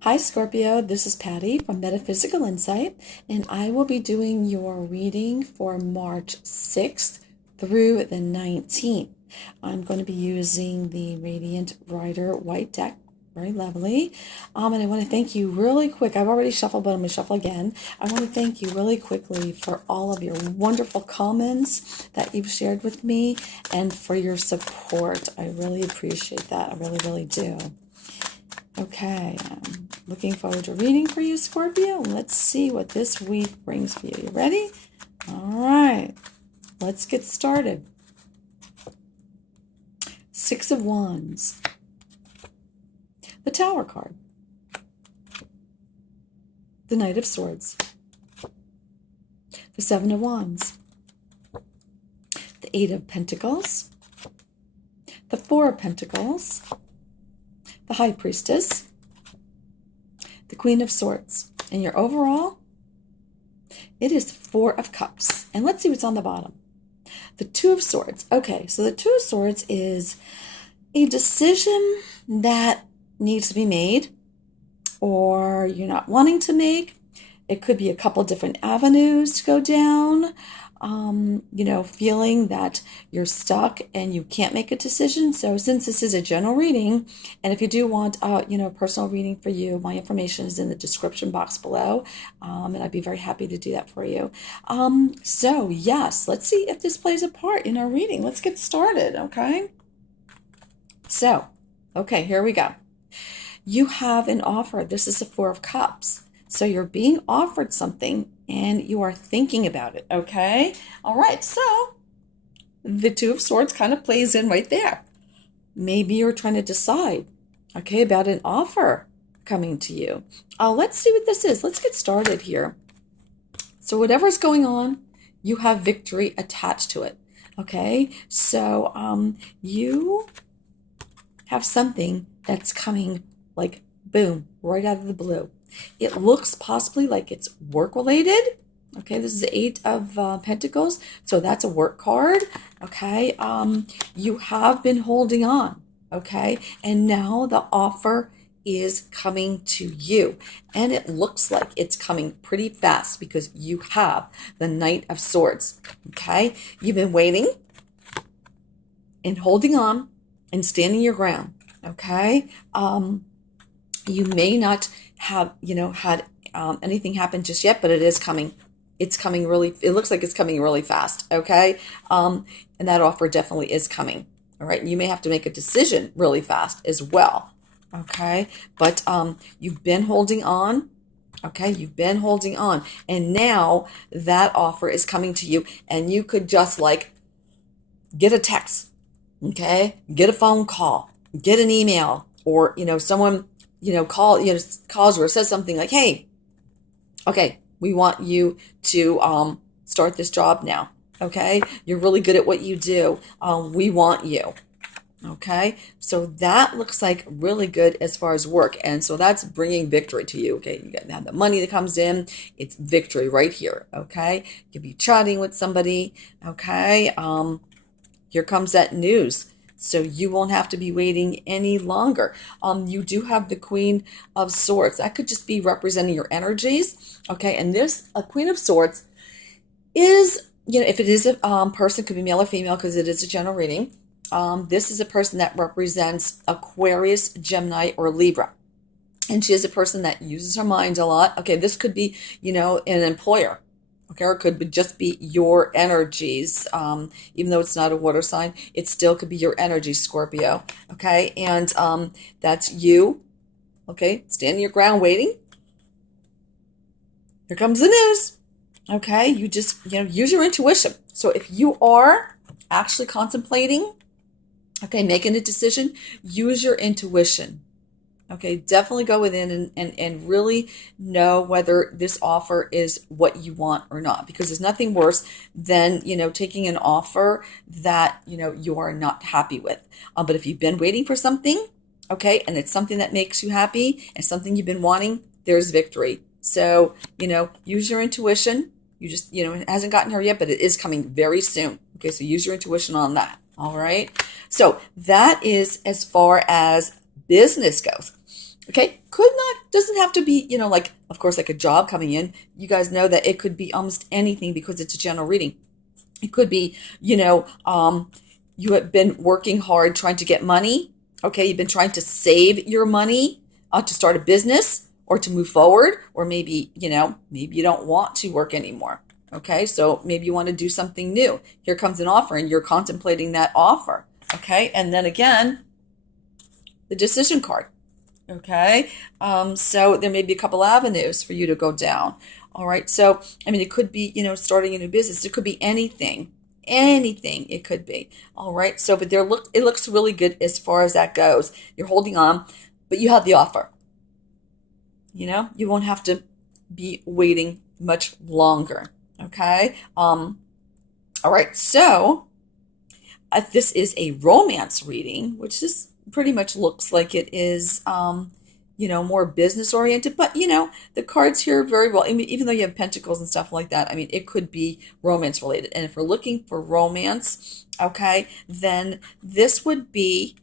Hi, Scorpio. This is Patty from Metaphysical Insight, and I will be doing your reading for March 6th through the 19th. I'm going to be using the Radiant Rider White deck. Very lovely. And I want to thank you really quick. I've already shuffled, but I'm going to shuffle again. I want to thank you really quickly for all of your wonderful comments that you've shared with me and for your support. I really appreciate that. I really, really do. Okay, I'm looking forward to reading for you, Scorpio. Let's see what this week brings for you. You ready? All right, let's get started. Six of Wands. The Tower card. The Knight of Swords. The Seven of Wands. The Eight of Pentacles. The Four of Pentacles. The High Priestess, the Queen of Swords, and your overall, it is Four of Cups. And let's see what's on the bottom. The Two of Swords. Okay, so the Two of Swords is a decision that needs to be made or you're not wanting to make. It could be a couple different avenues to go down. Feeling that you're stuck and you can't make a decision. So since this is a general reading, and if you do want, a personal reading for you, my information is in the description box below, and I'd be very happy to do that for you. So yes, let's see if this plays a part in our reading. Let's get started, okay? So, okay, here we go. You have an offer. This is the Four of Cups. So you're being offered something and you are thinking about it, okay? All right, so the Two of Swords kind of plays in right there. Maybe you're trying to decide, okay, about an offer coming to you. Let's see what this is. Let's get started here. So whatever's going on, you have victory attached to it, okay? So you have something that's coming like boom, right out of the blue. It looks possibly like it's work related. Okay, this is the Eight of Pentacles, so that's a work card. Okay, you have been holding on. Okay, and now the offer is coming to you, and it looks like it's coming pretty fast because you have the Knight of Swords. Okay, you've been waiting and holding on and standing your ground. Okay, you may not have, had anything happen just yet, but it is coming. It's coming really, it looks like it's coming really fast, okay? And that offer definitely is coming, all right? You may have to make a decision really fast as well, okay? But you've been holding on, okay? You've been holding on, and now that offer is coming to you, and you could just like get a text, okay? Get a phone call, get an email, or, someone calls you or says something like, hey, okay, we want you to start this job now. Okay, you're really good at what you do. We want you. Okay, so that looks like really good as far as work, and so that's bringing victory to you. Okay, you have the money that comes in. It's victory right here. Okay, you'll be chatting with somebody. Okay, here comes that news. So you won't have to be waiting any longer. You do have the Queen of Swords. That could just be representing your energies. Okay, and this a Queen of Swords is, if it is a person, could be male or female because it is a general reading. This is a person that represents Aquarius, Gemini, or Libra. And she is a person that uses her mind a lot. Okay, this could be, an employer. Okay, or it could just be your energies. Even though it's not a water sign, it still could be your energy, Scorpio. Okay, and that's you. Okay, standing your ground, waiting. Here comes the news. Okay, you just use your intuition. So if you are actually contemplating, okay, making a decision, use your intuition. Okay, definitely go within and really know whether this offer is what you want or not, because there's nothing worse than, taking an offer that, you are not happy with. But if you've been waiting for something, okay, and it's something that makes you happy and something you've been wanting, there's victory. So, use your intuition. You just, it hasn't gotten here yet, but it is coming very soon. Okay, so use your intuition on that. All right. So that is as far as business goes. Okay, could not Doesn't have to be, like, of course, like a job coming in. You guys know that it could be almost anything because it's a general reading. It could be, you have been working hard trying to get money. Okay, you've been trying to save your money to start a business or to move forward, or maybe, maybe you don't want to work anymore. Okay, so maybe you want to do something new. Here comes an offer and you're contemplating that offer. Okay, and then again, the decision card. Okay, so there may be a couple avenues for you to go down. All right, so I mean, it could be, starting a new business. It could be anything it could be. All right, so but it looks really good as far as that goes. You're holding on, but you have the offer. You won't have to be waiting much longer. Okay, all right, so this is a romance reading, which is pretty much looks like it is, more business oriented. But, the cards here very well, I mean, even though you have pentacles and stuff like that, I mean, it could be romance related. And if we're looking for romance, okay, then this would be,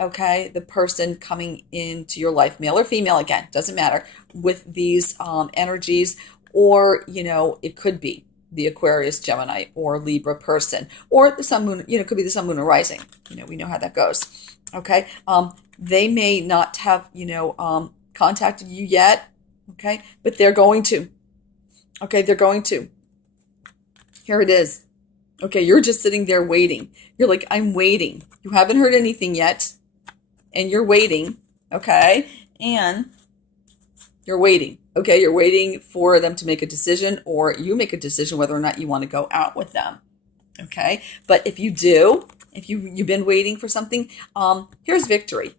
okay, the person coming into your life, male or female, again, doesn't matter, with these energies, or, it could be the Aquarius, Gemini, or Libra person, or the sun, moon, it could be the sun, moon, or rising. We know how that goes. Okay. They may not have, contacted you yet. Okay. But they're going to. Okay. They're going to. Here it is. Okay. You're just sitting there waiting. You're like, I'm waiting. You haven't heard anything yet. And you're waiting. Okay. And you're waiting. Okay, you're waiting for them to make a decision, or you make a decision whether or not you want to go out with them. Okay, but if you do, if you've been waiting for something, here's victory.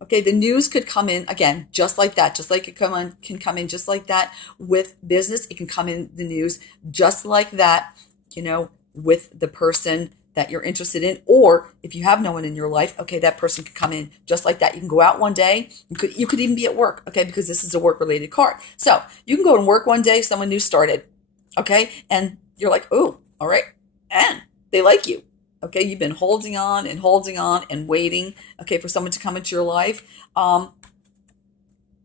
Okay, the news could come in again, just like that, just like it can come in just like that with business. It can come in the news just like that, with the person that you're interested in, or if you have no one in your life, okay, that person could come in just like that. You can go out one day. You could even be at work, okay, because this is a work-related card. So you can go and work one day, someone new started, okay, and you're like, oh, all right, and they like you, okay. You've been holding on and waiting, okay, for someone to come into your life.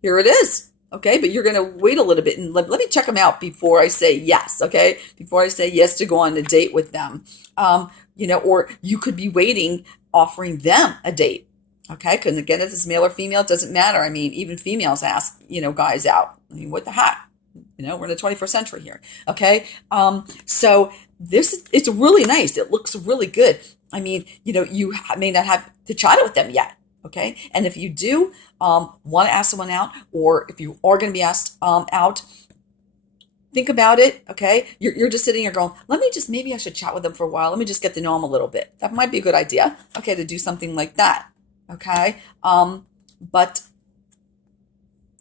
Here it is. Okay, but you're going to wait a little bit and let me check them out before I say yes, okay? Before I say yes to go on a date with them. Or you could be waiting, offering them a date, okay? Because again, if it's male or female, it doesn't matter. I mean, even females ask, guys out. I mean, what the heck? We're in the 21st century here, okay? So it's really nice. It looks really good. I mean, you may not have to chat with them yet. Okay. And if you do want to ask someone out, or if you are going to be asked out, think about it. Okay. You're just sitting here going, maybe I should chat with them for a while. Let me just get to know them a little bit. That might be a good idea. Okay. To do something like that. Okay. But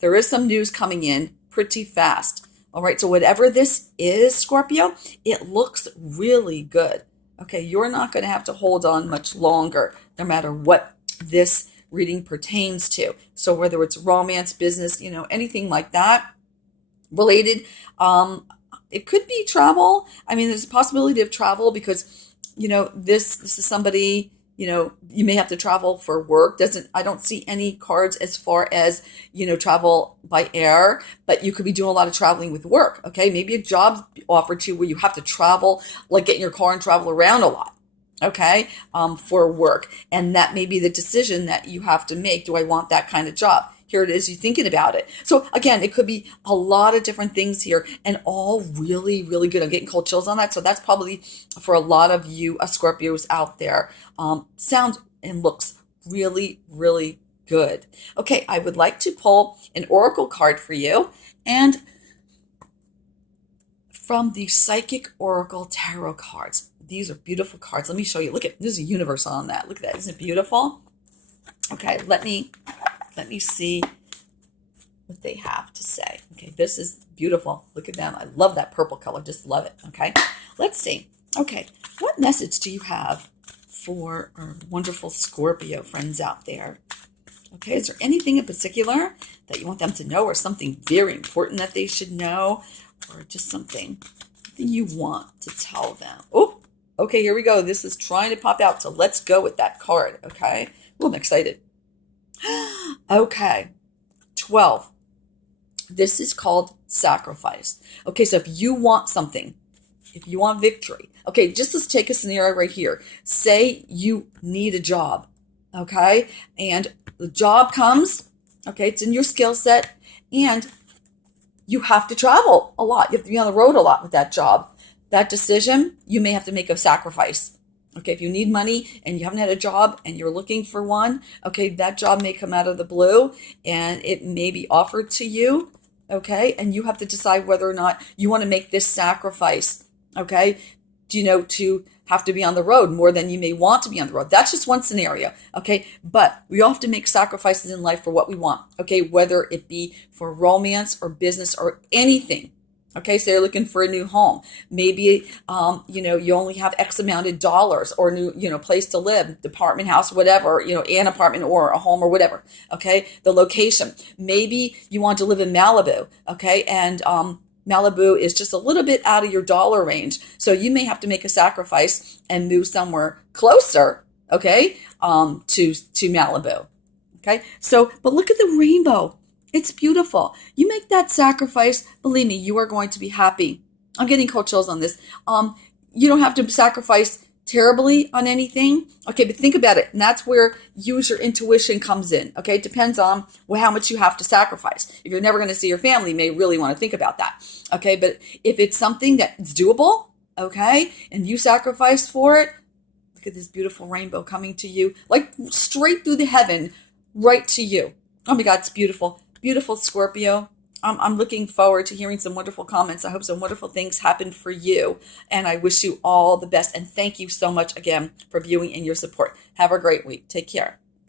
there is some news coming in pretty fast. All right. So whatever this is, Scorpio, it looks really good. Okay. You're not going to have to hold on much longer, no matter what this reading pertains to. So whether it's romance, business, anything like that related, it could be travel. I mean, there's a possibility of travel because, this is somebody, you may have to travel for work. I don't see any cards as far as, travel by air, but you could be doing a lot of traveling with work. Okay. Maybe a job offered to you where you have to travel, like get in your car and travel around a lot. Okay, for work. And that may be the decision that you have to make. Do I want that kind of job? Here it is, you're thinking about it. So again, it could be a lot of different things here, and all really, really good. I'm getting cold chills on that. So that's probably for a lot of you Scorpios out there. Sounds and looks really, really good. Okay, I would like to pull an oracle card for you. And from the Psychic Oracle Tarot cards. These are beautiful cards. Let me show you. Look at, there's a universe on that. Look at that. Isn't it beautiful? Okay, let me see what they have to say. Okay, this is beautiful. Look at them. I love that purple color. Just love it. Okay, let's see. Okay, what message do you have for our wonderful Scorpio friends out there? Okay, is there anything in particular that you want them to know, or something very important that they should know, or just something you want to tell them? Oh, okay, here we go. This is trying to pop out, so let's go with that card, okay? Oh, I'm excited. Okay, 12. This is called sacrifice. Okay, so if you want something, if you want victory, okay, just let's take a scenario right here. Say you need a job, okay, and the job comes, okay, it's in your skill set, and you have to travel a lot. You have to be on the road a lot with that job. That decision, you may have to make a sacrifice. Okay, if you need money and you haven't had a job and you're looking for one, okay, that job may come out of the blue and it may be offered to you, okay, and you have to decide whether or not you want to make this sacrifice, okay, to have to be on the road more than you may want to be on the road. That's just one scenario, okay? But we often make sacrifices in life for what we want, okay? Whether it be for romance or business or anything, okay? So you're looking for a new home. Maybe, you only have X amount of dollars or a new, place to live, apartment, house, whatever, an apartment or a home or whatever, okay? The location. Maybe you want to live in Malibu, okay? And, Malibu is just a little bit out of your dollar range. So you may have to make a sacrifice and move somewhere closer, okay, to Malibu. Okay. So, but look at the rainbow. It's beautiful. You make that sacrifice, believe me, you are going to be happy. I'm getting cold chills on this. You don't have to sacrifice terribly on anything. Okay, but think about it. And that's where use your intuition comes in. Okay, it depends on how much you have to sacrifice. If you're never going to see your family, you may really want to think about that. Okay, but if it's something that's doable, okay, and you sacrifice for it, look at this beautiful rainbow coming to you, like straight through the heaven, right to you. Oh my God, it's beautiful. Beautiful, Scorpio. I'm looking forward to hearing some wonderful comments. I hope some wonderful things happen for you. And I wish you all the best. And thank you so much again for viewing and your support. Have a great week. Take care.